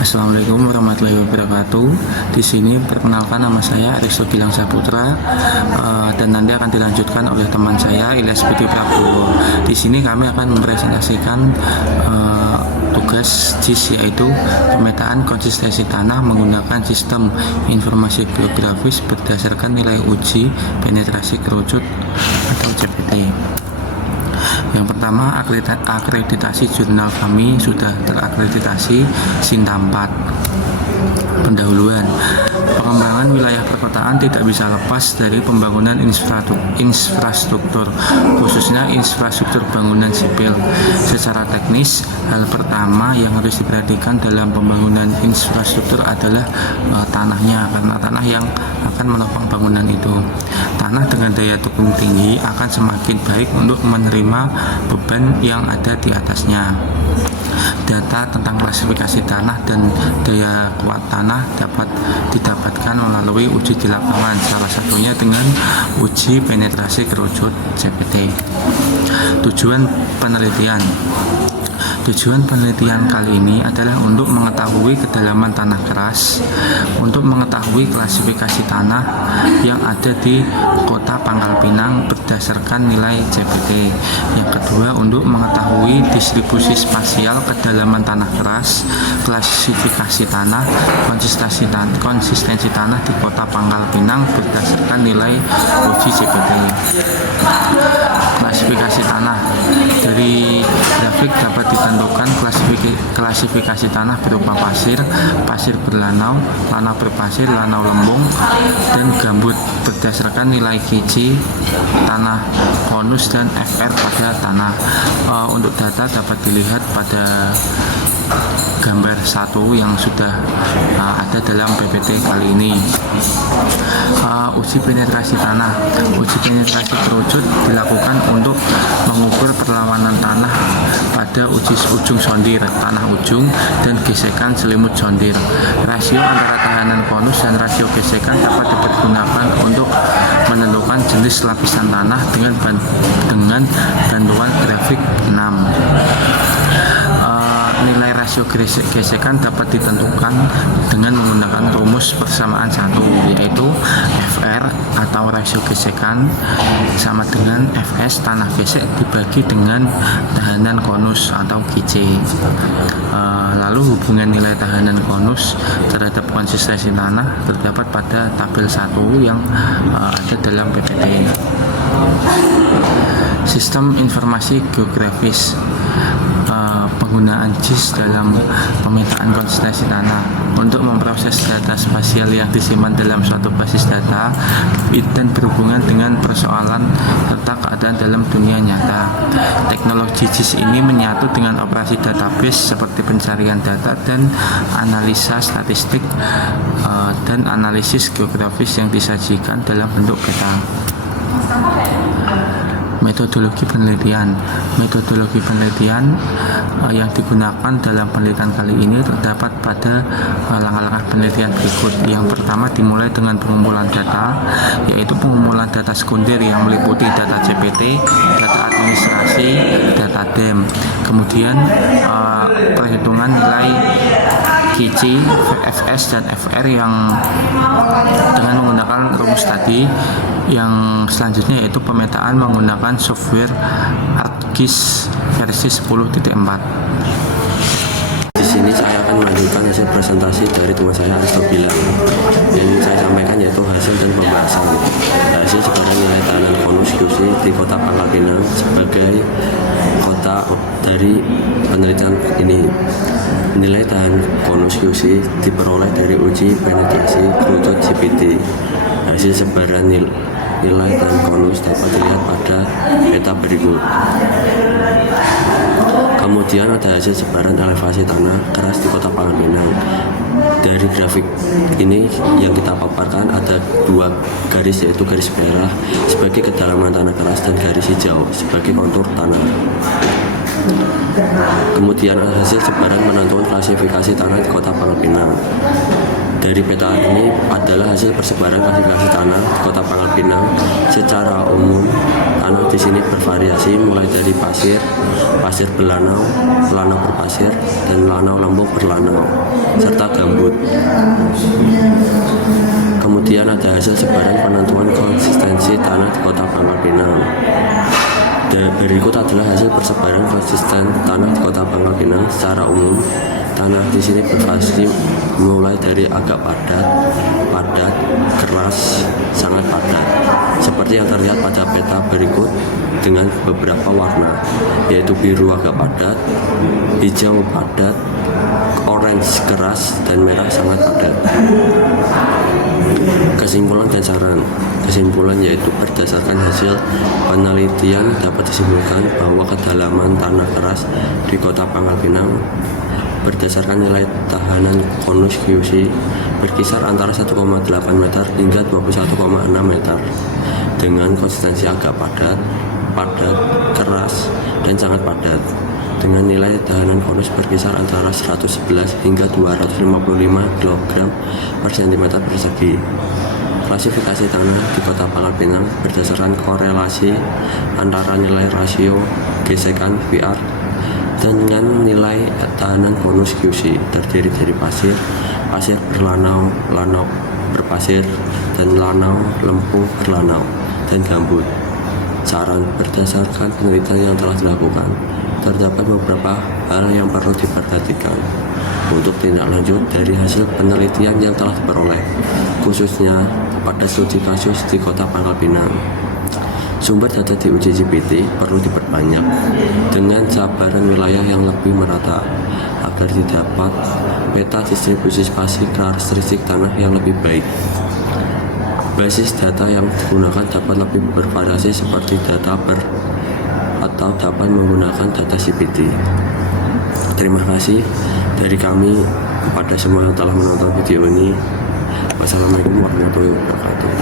Assalamualaikum warahmatullahi wabarakatuh. Di sini perkenalkan, nama saya Aristo Gilang Saputra, dan nanti akan dilanjutkan oleh teman saya Ilyas Budi Prabowo. Di sini kami akan mempresentasikan tugas JIS, yaitu pemetaan konsistensi tanah menggunakan sistem informasi geografis berdasarkan nilai uji penetrasi kerucut atau CPT. Yang pertama, akreditasi jurnal kami sudah terakreditasi Sinta 4. Pendahuluan, pengembangan wilayah perkotaan tidak bisa lepas dari pembangunan infrastruktur, khususnya infrastruktur bangunan sipil. Secara teknis, hal pertama yang harus diperhatikan dalam pembangunan infrastruktur adalah tanahnya, karena tanah yang akan menopang bangunan itu. Tanah dengan daya dukung tinggi akan semakin baik untuk menerima beban yang ada di atasnya. Data tentang klasifikasi tanah dan daya kuat tanah dapat didapatkan melalui uji di lapangan, salah satunya dengan uji penetrasi kerucut CPT. Tujuan penelitian kali ini adalah untuk mengetahui kedalaman tanah keras, untuk mengetahui klasifikasi tanah yang ada di Kota Pangkal Pinang berdasarkan nilai CPT. Yang kedua, untuk mengetahui distribusi spasial kedalaman tanah keras, klasifikasi tanah, konsistensi tanah di Kota Pangkal Pinang berdasarkan nilai uji CPT. Klasifikasi tanah, dari grafik dapat ditentukan klasifikasi tanah berupa pasir berlanau, lanau berpasir, lanau lembung, dan gambut berdasarkan nilai KC tanah, konus, dan FR pada tanah. Untuk data dapat dilihat pada gambar 1 yang sudah ada dalam PPT kali ini. Uji penetrasi tanah. Uji penetrasi kerucut dilakukan untuk mengukur perlawanan tanah pada ujung sondir, tanah ujung, dan gesekan selimut sondir. Rasio antara tahanan konus dan rasio gesekan dapat dipergunakan untuk menentukan jenis lapisan tanah dengan bantuan grafik 6. Nilai rasio gesekan dapat ditentukan dengan menggunakan rumus persamaan 1, yaitu FR atau rasio gesekan sama dengan Fs tanah gesek dibagi dengan tahanan konus atau KC. Lalu hubungan nilai tahanan konus terhadap konsistensi tanah terdapat pada tabel 1 yang ada dalam PPT. Sistem informasi geografis. Penggunaan JIS dalam pemetaan konsistensi tanah untuk memproses data spasial yang disimpan dalam suatu basis data dan berhubungan dengan persoalan serta keadaan dalam dunia nyata. Teknologi JIS ini menyatu dengan operasi database seperti pencarian data dan analisa statistik dan analisis geografis yang disajikan dalam bentuk peta. Metodologi penelitian yang digunakan dalam penelitian kali ini terdapat pada langkah-langkah penelitian berikut. Yang pertama, dimulai dengan pengumpulan data, yaitu pengumpulan data sekunder yang meliputi data CPT, data administrasi, data DEM. Kemudian perhitungan nilai KC, Fs, dan FR yang dengan menggunakan rumus tadi. Yang selanjutnya yaitu pemetaan menggunakan software ArcGIS versi 10.4. Di sini saya akan melanjutkan hasil presentasi dari teman saya Aristo Gilang. Yang saya sampaikan yaitu hasil dan pembahasan. Hasil sekarang nilai tahanan konus QC di Kota Pangkal Pinang sebagai kota dari penelitian ini. Nilai tahan konus QC diperoleh dari uji penetrasi kerucut CPT. Hasil sebaran nilai tahan konus dapat dilihat pada peta berikut. Kemudian ada hasil sebaran elevasi tanah keras di Kota Pangkal Pinang. Dari grafik ini yang kita paparkan ada 2 garis, yaitu garis merah sebagai kedalaman tanah keras dan garis hijau sebagai kontur tanah. Kemudian hasil sebaran menentukan klasifikasi tanah di Kota Pangkal Pinang. Dari peta ini adalah hasil persebaran klasifikasi tanah di Kota Pangkal Pinang. Secara umum, tanah di sini bervariasi mulai dari pasir, pasir berlanau, lanau berpasir, dan lanau lempung berlanau, serta gambut. Kemudian ada hasil sebaran penentuan konsistensi tanah di Kota Pangkal Pinang. Berikut adalah hasil persebaran konsisten tanah di Kota Pangkal Pinang. Secara umum, tanah di sini bervariasi mulai dari agak padat, keras, sangat padat. Seperti yang terlihat pada peta berikut dengan beberapa warna, yaitu biru agak padat, hijau padat, orange keras, dan merah sangat padat. Kesimpulan dan saran. Kesimpulan yaitu berdasarkan hasil penelitian dapat disimpulkan bahwa kedalaman tanah keras di Kota Pangkal Pinang berdasarkan nilai tahanan konus QC berkisar antara 1,8 meter hingga 21,6 meter dengan konsistensi agak padat, keras, dan sangat padat dengan nilai tahanan konus berkisar antara 111 hingga 255 kg per cm persegi. Klasifikasi tanah di Kota Pangkal Pinang berdasarkan korelasi antara nilai rasio gesekan VR dengan nilai tahanan konus QC, terdiri dari pasir, pasir berlanau, lanau berpasir, dan lanau lempung berlanau, dan gambut. Saran: berdasarkan penelitian yang telah dilakukan, terdapat beberapa hal yang perlu diperhatikan untuk tindak lanjut dari hasil penelitian yang telah diperoleh, khususnya pada studi kasus di Kota Pangkal Pinang. Sumber data di uji GPT perlu diperbanyak dengan jabaran wilayah yang lebih merata agar didapat peta distribusi spasi karakteristik tanah yang lebih baik. Basis data yang digunakan dapat lebih bervariasi seperti data atau dapat menggunakan data GPT. Terima kasih dari kami kepada semua yang telah menonton video ini. Wassalamualaikum warahmatullahi wabarakatuh.